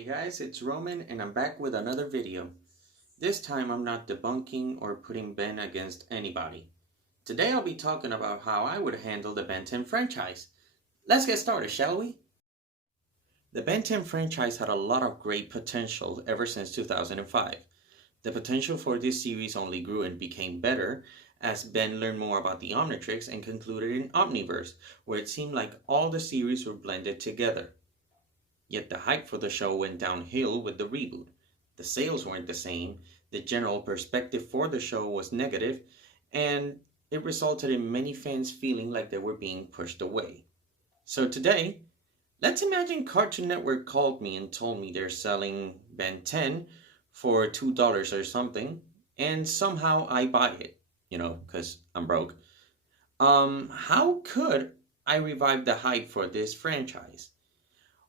Hey guys, it's Roman and I'm back with another video. This time I'm not debunking or putting Ben against anybody. Today I'll be talking about how I would handle the Ben 10 franchise. Let's get started, shall we? The Ben 10 franchise had a lot of great potential ever since 2005. The potential for this series only grew and became better as Ben learned more about the Omnitrix and concluded in Omniverse, where it seemed like all the series were blended together. Yet the hype for the show went downhill with the reboot. The sales weren't the same, the general perspective for the show was negative, and it resulted in many fans feeling like they were being pushed away. So today, let's imagine Cartoon Network called me and told me they're selling Ben 10 for $2 or something, and somehow I buy it, because I'm broke. How could I revive the hype for this franchise?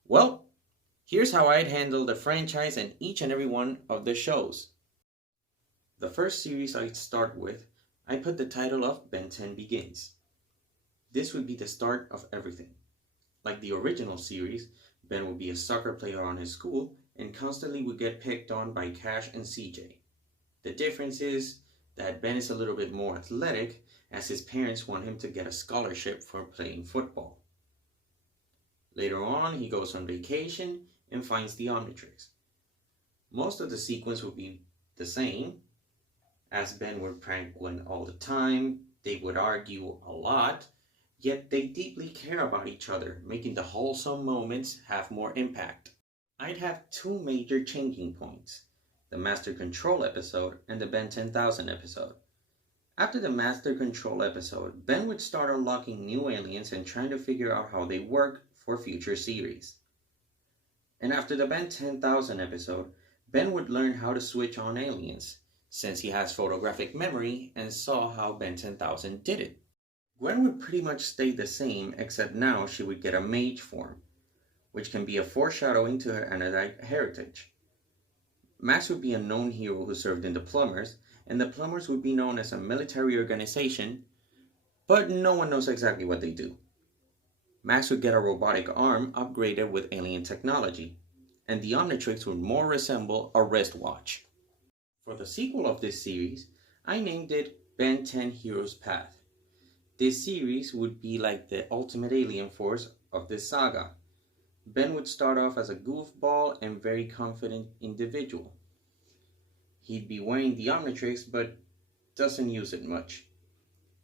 Well, here's how I'd handle the franchise and each and every one of the shows. The first series I'd start with, I put the title of Ben 10 Begins. This would be the start of everything. Like the original series, Ben would be a soccer player on his school and constantly would get picked on by Cash and CJ. The difference is that Ben is a little bit more athletic as his parents want him to get a scholarship for playing football. Later on, he goes on vacation and finds the Omnitrix. Most of the sequence would be the same, as Ben would prank Gwen all the time, they would argue a lot, yet they deeply care about each other, making the wholesome moments have more impact. I'd have two major changing points, the Master Control episode and the Ben 10,000 episode. After the Master Control episode, Ben would start unlocking new aliens and trying to figure out how they work for future series. And after the Ben 10,000 episode, Ben would learn how to switch on aliens, since he has photographic memory and saw how Ben 10,000 did it. Gwen would pretty much stay the same, except now she would get a mage form, which can be a foreshadowing to her Anodite heritage. Max would be a known hero who served in the Plumbers, and the Plumbers would be known as a military organization, but no one knows exactly what they do. Max would get a robotic arm upgraded with alien technology, and the Omnitrix would more resemble a wristwatch. For the sequel of this series, I named it Ben 10 Heroes Path. This series would be like the ultimate alien force of this saga. Ben would start off as a goofball and very confident individual. He'd be wearing the Omnitrix but doesn't use it much.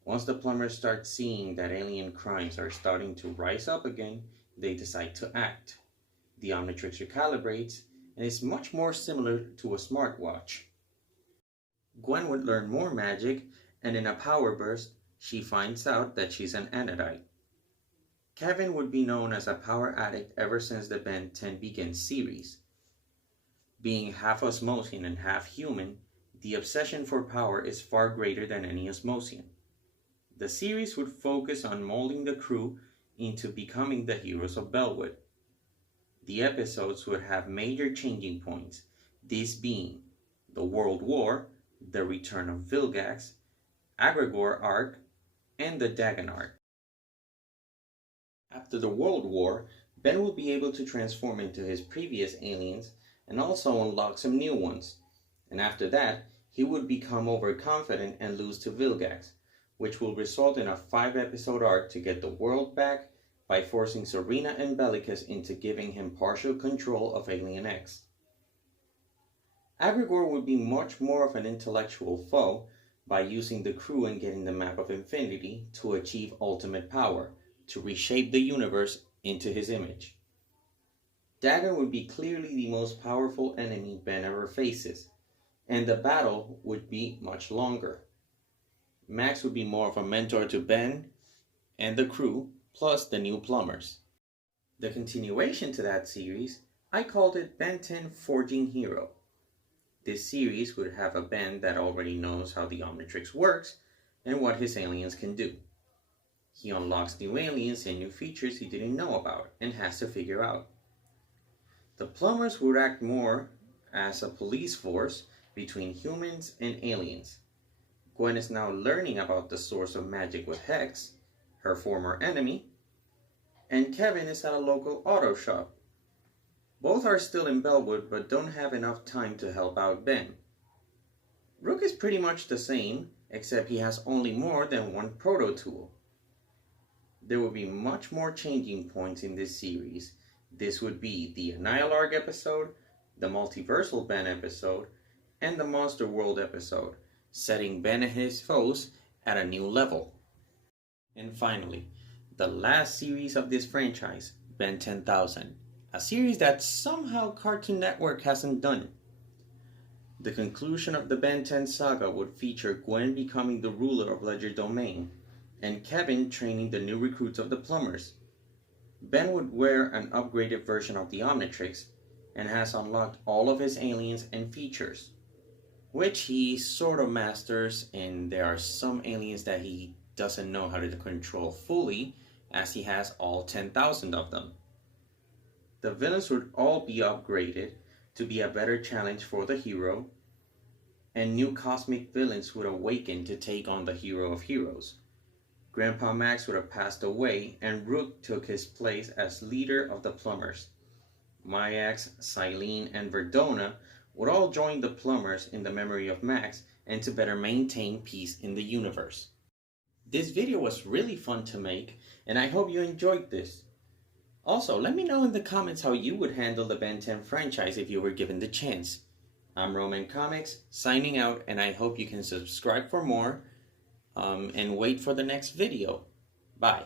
Once the Plumbers start seeing that alien crimes are starting to rise up again, they decide to act. The Omnitrix recalibrates and is much more similar to a smartwatch. Gwen would learn more magic, and in a power burst, she finds out that she's an Anodite. Kevin would be known as a power addict ever since the Ben 10 Begins series. Being half Osmosian and half human, the obsession for power is far greater than any Osmosian. The series would focus on molding the crew into becoming the heroes of Bellwood. The episodes would have major changing points, these being the World War, the return of Vilgax, Agrigor arc, and the Dagon arc. After the World War, Ben will be able to transform into his previous aliens and also unlock some new ones. And after that, he would become overconfident and lose to Vilgax, which will result in a 5-episode arc to get the world back by forcing Serena and Bellicus into giving him partial control of Alien X. Agrigor would be much more of an intellectual foe by using the crew and getting the Map of Infinity to achieve ultimate power, to reshape the universe into his image. Dagon would be clearly the most powerful enemy Ben ever faces, and the battle would be much longer. Max would be more of a mentor to Ben and the crew, plus the new Plumbers. The continuation to that series, I called it Ben 10 Forging Hero. This series would have a Ben that already knows how the Omnitrix works and what his aliens can do. He unlocks new aliens and new features he didn't know about and has to figure out. The Plumbers would act more as a police force between humans and aliens. Gwen is now learning about the source of magic with Hex, her former enemy, and Kevin is at a local auto shop. Both are still in Bellwood but don't have enough time to help out Ben. Rook is pretty much the same, except he has only more than one proto tool. There will be much more changing points in this series. This would be the Annihil Arc episode, the Multiversal Ben episode, and the Monster World episode, setting Ben and his foes at a new level. And finally, the last series of this franchise, Ben 10,000, a series that somehow Cartoon Network hasn't done. The conclusion of the Ben 10 saga would feature Gwen becoming the ruler of Ledger Domain, and Kevin training the new recruits of the Plumbers. Ben would wear an upgraded version of the Omnitrix, and has unlocked all of his aliens and features, which he sort of masters, and there are some aliens that he doesn't know how to control fully, as he has all 10,000 of them. The villains would all be upgraded to be a better challenge for the hero, and new cosmic villains would awaken to take on the hero of heroes. Grandpa Max would have passed away, and Rook took his place as leader of the Plumbers. Myax, Silene, and Verdona would all join the Plumbers in the memory of Max and to better maintain peace in the universe. This video was really fun to make, and I hope you enjoyed this. Also, let me know in the comments how you would handle the Ben 10 franchise if you were given the chance. I'm Roman Comics, signing out, and I hope you can subscribe for more, and wait for the next video. Bye.